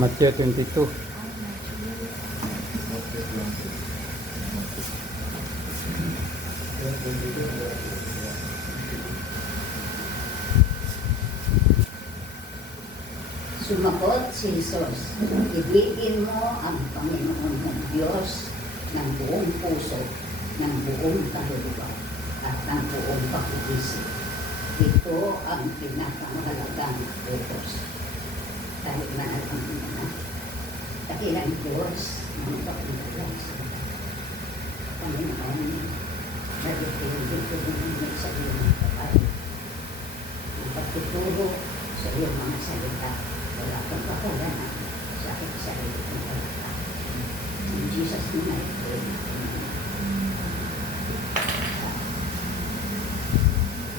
Matthew 22. Sumagot si Jesus, ibigin mo ang Panginoon mong Diyos ng buong puso, ng buong kaluluwa, at ng buong pag-iisip. Ito ang pinakamahalagang utos. Dahil na alam mo na, dakilang Diyos ng pag-iisip. Panginoon, nagiging dito din sa iyong kapal. Ang pagtuturo sa iyong mga salita, wala kang pakalanan sa aking sarili kong kalata. In Jesus' name I pray.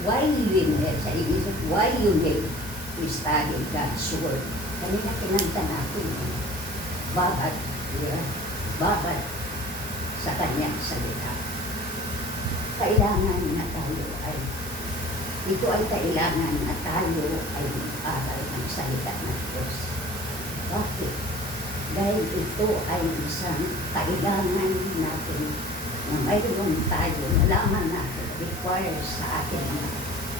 Why you need to study God's Word? Kanina kinanta natin. Babat sa kanyang salita. Kailangan na tayo ito ay kailangan na tayo ay mag-aral ng salita ng Diyos. Bakit? Dahil ito ay isang kailangan natin na mayroon tayo, nalaman natin, requires sa ating mga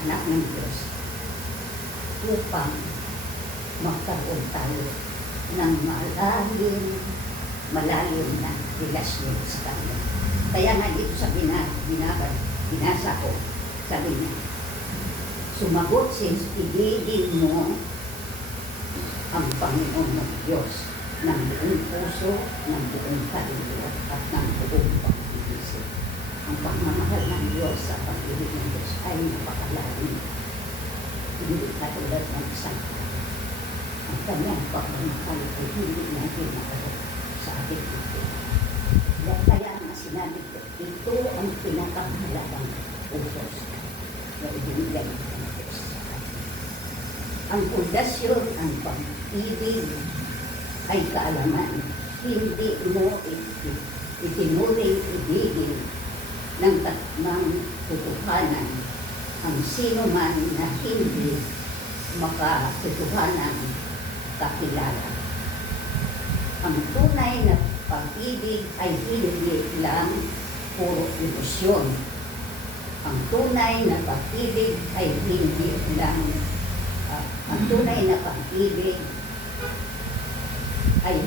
anak ng Diyos upang magkaroon tayo ng malalim na relasyon sa Kanya. Kaya nga dito sa binasa ko, sabi niya, sumagot since ibigin mo ang Panginoon ng Diyos ng buong puso, ng buong kaluluwa, at ng buong pag-iisip. Ang pagmamahal ng Diyos sa pag-ibig ng Diyos ay napakalalim. Hindi katulad ng isang ang kanyang pagmamahal ay hindi natin nakaroon sa ating ating. Kaya nga sinabi ko, ito ang pinakamahalagang utos na ibinigay ng Diyos. Ang pundasyon, ang pag-ibig ay kaalaman. Hindi mo itinuring ibigin ng totohanan ang sino man na hindi makatotohanan kakilala. Ang tunay na pag-ibig ay hindi lang puro emosyon. Ang tunay na pag-ibig ay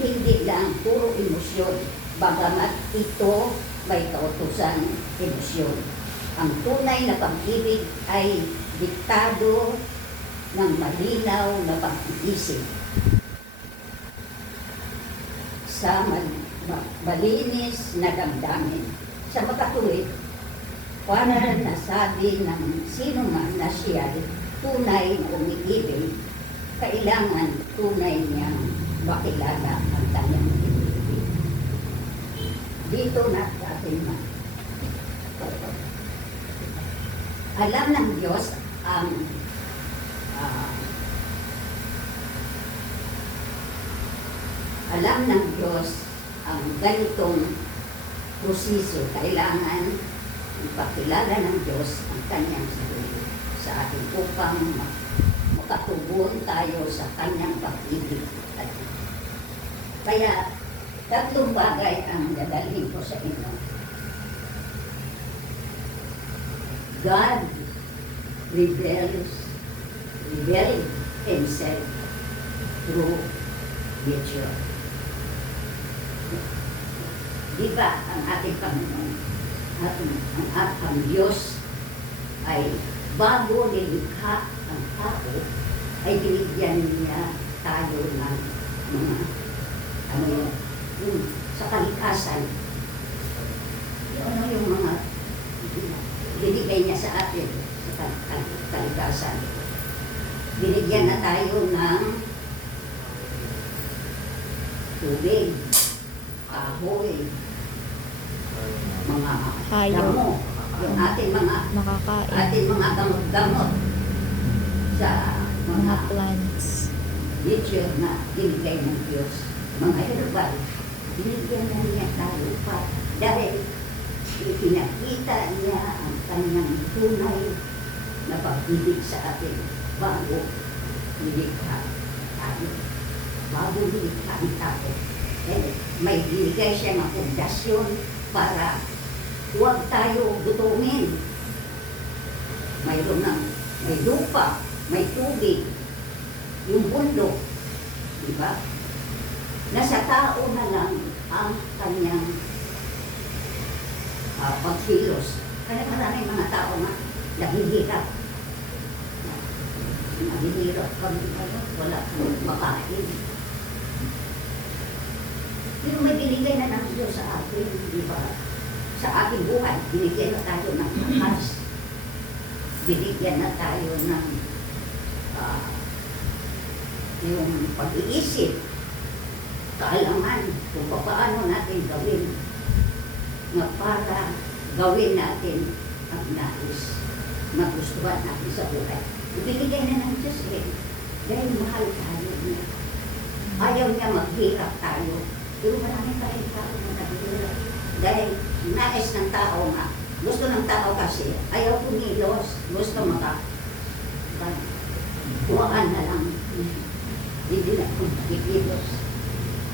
hindi lang puro emosyon, bagamat ito may kautusan emosyon. Ang tunay na pag-ibig ay diktado ng malinaw na pag-iisip sa malinis na damdamin. Sa makatuwid, para nasabi ng sino man na siya tunay na umiibig, kailangan tunay niyang makilala ang kanyang ibig. Dito na ating alam ng Diyos ang ganitong proseso. Kailangan ipakilala ng Diyos ang kanyang sarili sa atin upang makatubon tayo sa kanyang pag-ibig. Kaya tatlong bagay ang dadalhin ko sa inyo. God revealed Himself through nature. Di ba ang ating Panginoon, ang Diyos ay bago nilikha ang tao, ay binigyan niya tayo ng mga sa kalikasan. Yung mga binigay niya sa atin sa kalikasan. Binigyan na tayo ng tubig, kahoy, mga damo, yung ating mga gamot sa mga plants, nature na binigay ng Diyos, mga herbal, binigyan na niya tayo pa dahil ipinakita niya ang kanyang tunay na pag-ibig sa atin bago nilikha tayo. bago nilikha ang tao. May binigay siya ng pundasyon para huwag tayo gutumin. Mayroon ng may lupa, may tubig, yung bundok, di ba? Nasa tao na lang ang kanyang pagkilos. Kaya maraming mga tao na naghihirap. Naghihirap kami, wala kami makain. Pero may binigay na ng Diyos sa atin, di ba? Sa ating buhay, binigyan na tayo ng lakas. Binigyan na tayo ng yung pag-iisip, kaalaman kung paano natin gawin na para gawin natin ang nais magustuhan natin sa buhay. Ibinigay na ng Diyos dahil mahal tayo niya. Ayaw niya maghirap tayo. Pero marami pa rin tao na naghihirap. Dahil nais ng tao nga. Gusto ng tao kasi ayaw kumilos. Gusto kuhaan na lang. Hindi na kung kikilos.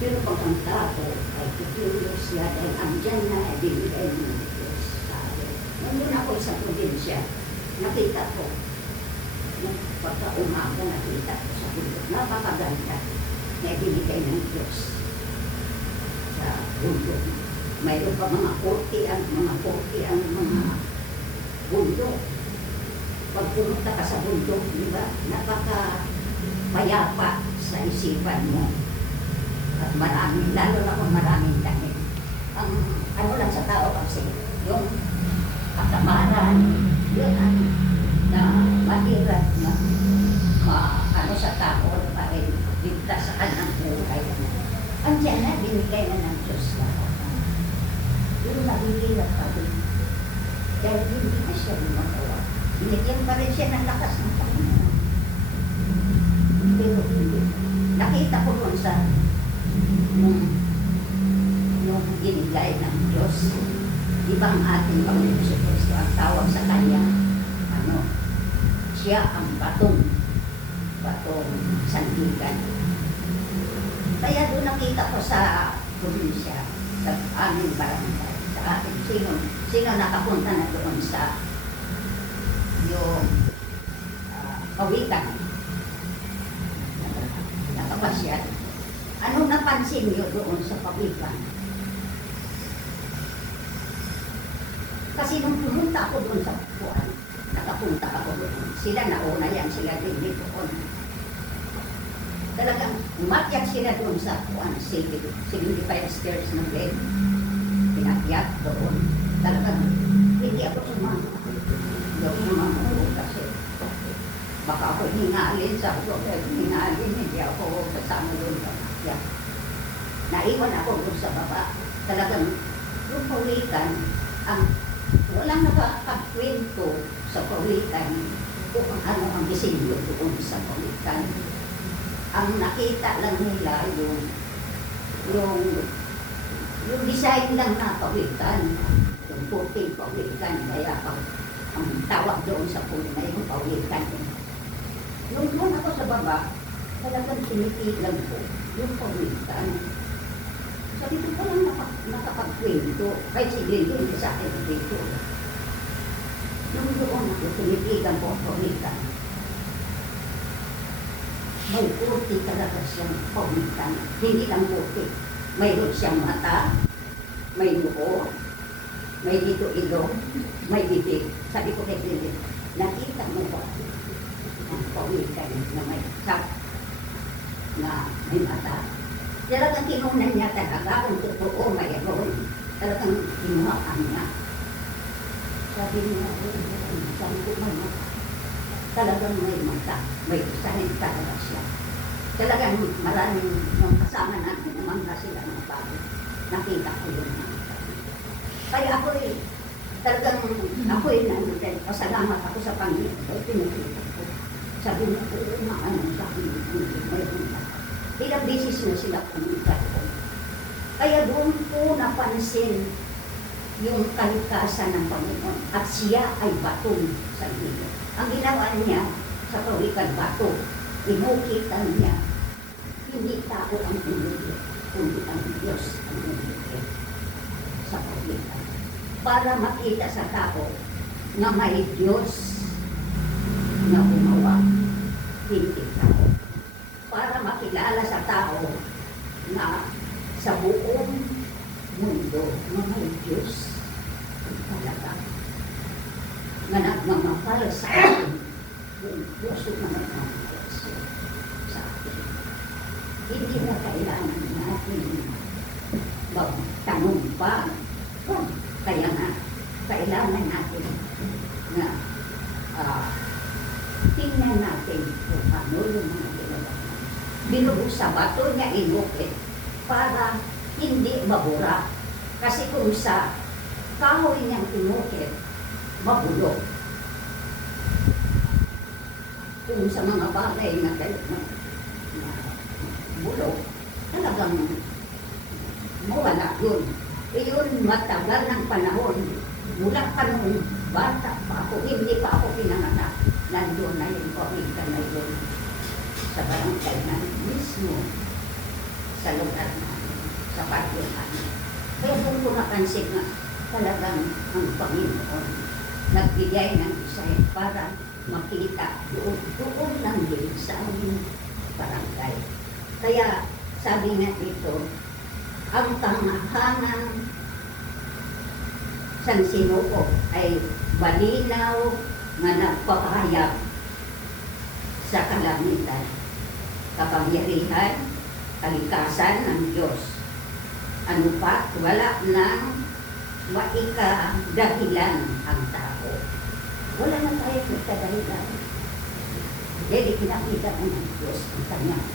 Pero pag ang tao ay kikilos siya dahil andyan na ibinigay ng Diyos sa atin. Nandun ako sa probinsya, nakita ko. Pagka-umaga nakita ko sa bundok. Napakaganda na ibinigay ng Diyos sa bundok. Mayroon pa mga korte ang mga bundok. Pag pumunta ka sa bundok, di ba? Napaka-payapa sa isipan mo. At marami, lalo na kung maraming dahil. Ang ano lang sa tao kasi, yung katamaran, yun na mahirap na ano sa tao na rin ligtas sa kanyang buhay. Andiyan na, binigay na ng Diyos lahat. Pero nahihirap pa rin. Dahil hindi na siya lumagawa. Binigyan pa rin siya ng lakas ng Panginoon. Pero hindi. Nakita ko doon sa yung binigay ng Diyos. Di ba ang ating Panginoon sa Kristo ang tawag sa Kanya? Siya ang batong sandigan. Kaya doon nakita ko sa probinsya, sa aming barangay, sa atin, sino nakapunta na doon sa yung pawikan. Nakapasyal. Anong napansin niyo doon sa pawikan? Kasi nung pumunta ako doon sa puwan, nakapunta ako doon. Sila nauna yan, sila din dito on. Talagang umakyat sila doon sa puwan, 75 stairs ng bed. Pinakyat doon. Talagang hindi ako sumama. Hindi ako sumama kasi baka ako hingalin sa ako. Hingalin, hindi ako kasama doon sa umakyat. Naiwan ako doon sa baba. Talagang yung pawikan, walang nakakapwento sa pawikan kung ano ang disenyo doon sa pawikan. Ang nakita lang nila yung design lang na pawikan, yung puting pawikan, kaya ang tawag doon sa puting na yung pawikan. Nung doon ako sa baba, talagang sinitilan ko yung pawikan. Sabi ko pa lang nakapagkwento, kahit si Glenn hindi sa akin dito. Nung doon ako, sinitilan ko ang pawikan. May puti talaga siyang pawikan. Hindi lang puti. Mayroon siyang mata, may noo, may dito ilong, may bibig. Sabi ko kay Glenn, nakita mo ba ang pawikan na may sak, na may mata? Talagang kinunan niya talaga kung totoo mayroon. Talagang kinuhaan niya. Sabi niya, sabi ko may mata. Talagang may mata. May isahin talaga siya. Talagang maraming nung kasama natin, umangga sila ng bago. Nakita ko yun. Kaya talagang pasalamat ako sa Panginoon. Kaya pinakita ko. Sabi niya, sabi niya, mayroon na. Ilang beses na sila pumunta ko. Kaya doon ko napansin yung kalikasan ng Panginoon. At siya ay batong sa iyo. Ang ginawa niya sa pawikan bato, inukitan niya. Hindi tao ang umibig, kundi ang Diyos ang umibig sa pagitan. Para makita sa tao na may Diyos na gumawa, hindi tao. Para makilala sa tao na sa buong mundo na may Diyos talaga na nagmamahal sa atin, yung puso na nagmamahal sa atin. Hindi na kailangan natin magtanong pa. Kaya nga, kailangan natin na tingnan natin kung ano yung mga ginagawa. Binuhos sa bato niya inukit para hindi mabura. Kasi kung sa kahoy niyang inukit, mabulok. Kung sa mga bagay na bulok, talagang mawala yun. Iyon matagal ng panahon. Mula pa nung bata pa ako, hindi pa ako pinanganak. Nandun na yung pamilya na yun sa barangay na mismo sa lugar namin, sa baryo namin. Kaya kung ko napansin na talagang ang Panginoon nagbigay ng design para makita doon lang din sa aming barangay. Kaya sabi nga dito, ang tamahangang San Sinuko ay malinaw na nagpapahayag sa kalamitan, kapangyarihan, kalikasan ng Diyos. Ano pa, wala nang maikadahilan ang tao. Wala na tayo magkadahilan. Dahil pinakita mo ng Diyos ang kanyang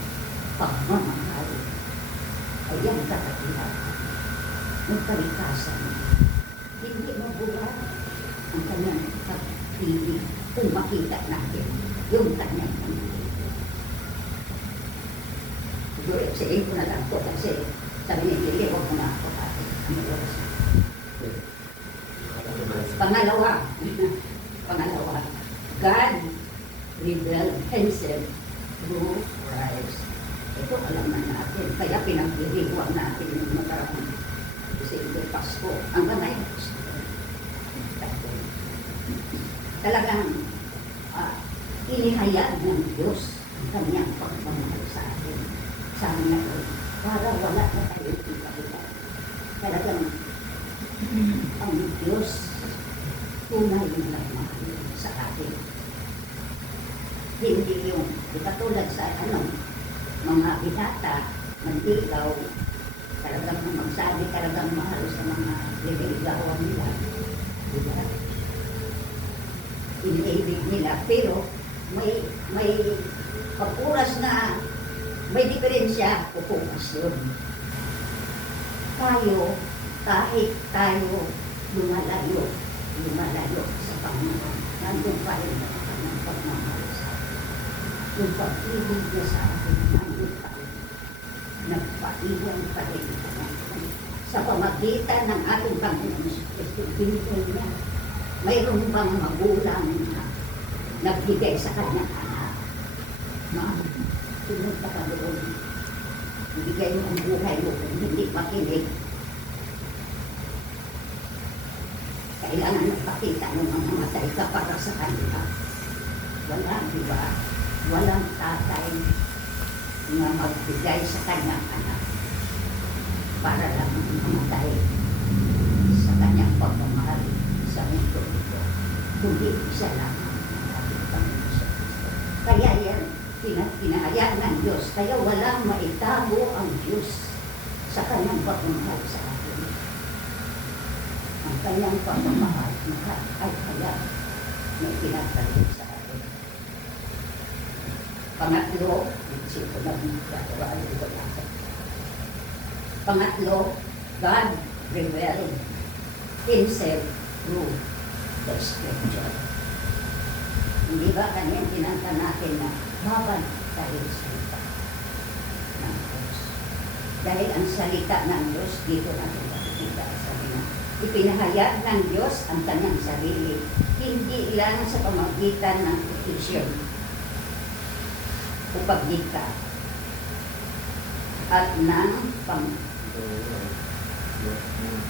pagmamahal. Ayan katakilan. Ang kalikasan. Hindi mabuhat ang kanyang pag-ibig kung makita natin yung kanyang pag-ibig. Siguro, sige ko na lang po kasi sabi ni Lili, huwag mo na ako pati. Ang oras. Pangalawa, God revealed himself through Christ. Ito alam na natin, kaya pinagdiriwang natin yung nakarang Silver Pasko. Ang ganay na Pasko. Talagang inihayag ng Diyos ang kanyang pagmamahal sa atin. Sabi niya ko, para wala na tayong ipakita. Talagang ang Diyos tunay yung nagmahal sa atin. Hindi yung katulad sa mga binata, mantigaw, talagang magsabi, talagang mahal sa mga ligawan nila. Diba? Iniibig nila. Pero may pag-uras na may diferensya, pupukas yun. Kahit tayo lumalayo sa Panginoon, nandun pa rin ang pagmamahal sa atin. Yung pag-ibig niya sa atin, nandun pa rin. Nagpaiwan pa rin. Sa pamagitan ng ating Panginoon, binigay niya. Mayroon bang magulang na nagbigay sa kanyang anak? Sumunta ka doon. Ibigay mo ang buhay mo kung hindi makinig. Kailangan magpakita ng mga matay ka para sa kanila. Wala, di ba? Walang tatay na magbigay sa kanyang anak para lang mamatay sa kanyang pagmamahal sa mundo ito. Kundi isa lang ang ating Panginoon. Kaya yan, pinahayag ng Diyos. Kaya walang maitago ang Diyos sa kanyang pagmamahal sa atin. Ang kanyang pagmamahal ay kaya na pinagkalit sa atin. Pangatlo, God revealed himself through the Scripture. Hindi ba kanyang kinanta natin na babad dahil salita ng Diyos? Dahil ang salita ng Diyos, dito natin nakikita sa na ipinahayag ng Diyos ang kanyang sarili, hindi lang sa pamagitan ng petition o pagdika, at ng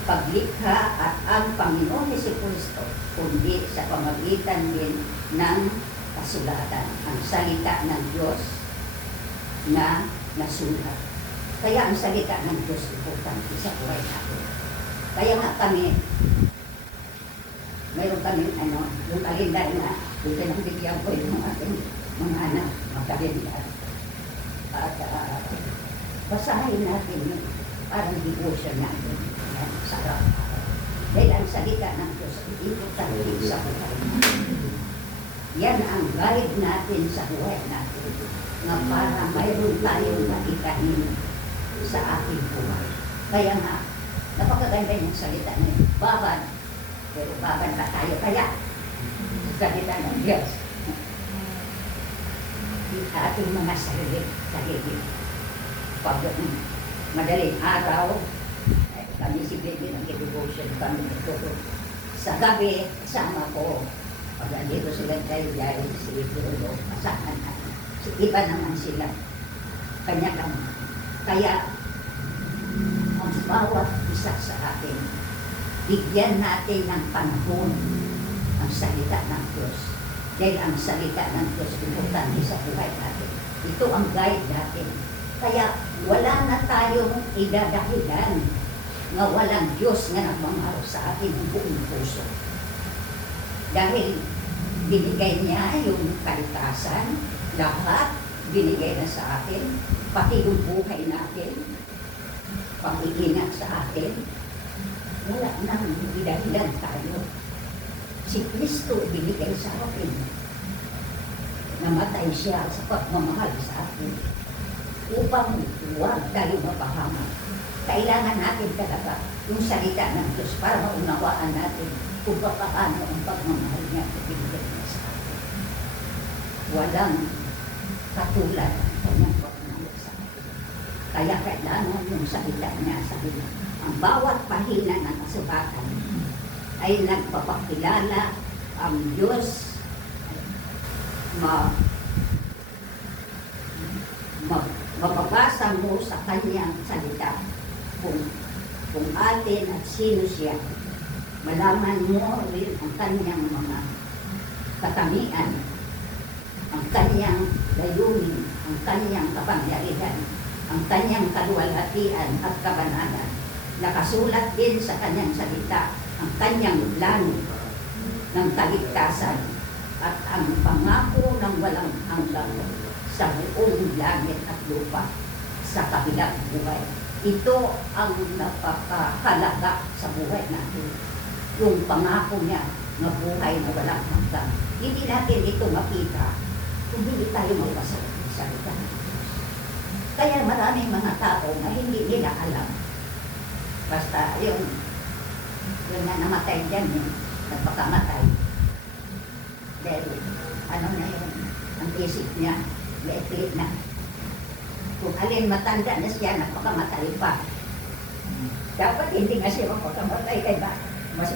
paglikha at ang Panginoon Jesucristo, kundi sa pamagitan din ng kasulatan, ang salita ng Diyos na nasulat. Kaya ang salita ng Diyos importante sa buhay natin. Kaya nga kami, mayroon kami yung kalendar na dito nang bigyan ko yung ating mga anak, magkalendar. At basahin natin yung parang devotion natin yan, sa araw-araw. Dahil ang salita ng Diyos ay importante sa buhay natin. Yan ang guide natin sa buhay natin na para mayroon tayong makikain sa ating buhay. Kaya nga, napakaganda yung salita niya. Babad, pero babad na tayo kaya. Salita ng Diyos. Ating mga sarili. Pag madaling araw, kami si Baby ng devotion, kami nagturo. Sa gabi, kasama ko. Pag andito sila tayo, si Lolo, kasama na. Iba naman sila. Kanya-kanya. Kaya, ang bawat isa sa atin, bigyan natin ng panahon ang salita ng Diyos. Dahil ang salita ng Diyos importante sa buhay natin. Ito ang guide natin. Kaya wala na tayong idadahilan na walang Diyos na nagmamahal sa atin ng buong puso. Dahil binigay niya yung kalikasan, lahat binigay na sa atin, pati yung buhay natin, pag-iingat sa atin, wala nang idahilan tayo. Si Kristo binigay sa atin. Namatay siya sa pagmamahal sa atin upang huwag tayo mapahamak. Kailangan natin talaga yung salita ng Diyos para maunawaan natin kung paano ang pagmamahal niya at binigay niya sa atin. Walang katulad ang kanyang pagmamahal sa atin. Kaya kailangan yung salita niya sa atin. Ang bawat pahina ng kasulatan ay nagpapakilala ang Diyos mababasa mo sa kanyang salita kung atin at sino siya. Malaman mo rin ang kanyang mga katamian, ang kanyang layunin, ang kanyang kapangyarihan, ang kanyang kaluwalhatian at kabanalan. Nakasulat din sa kanyang salita ang kanyang plano ng kaligtasan at ang pangako ng walang hanggan sa buong langit at lupa sa kabilang buhay. Ito ang napakahalaga sa buhay natin. Yung pangako niya na buhay na walang hanggan. Hindi natin ito makita kung hindi tayo magbasa ng salita. Kaya maraming mga tao na hindi nila alam. Basta yung na namatay dyan, nagpakamatay. Dahil ano na yun, ang isip niya, leetlit na. Kung alin matanda na siya, nagpakamatay pa. Dapat hindi nga siya magpakamatay kay ba? Mas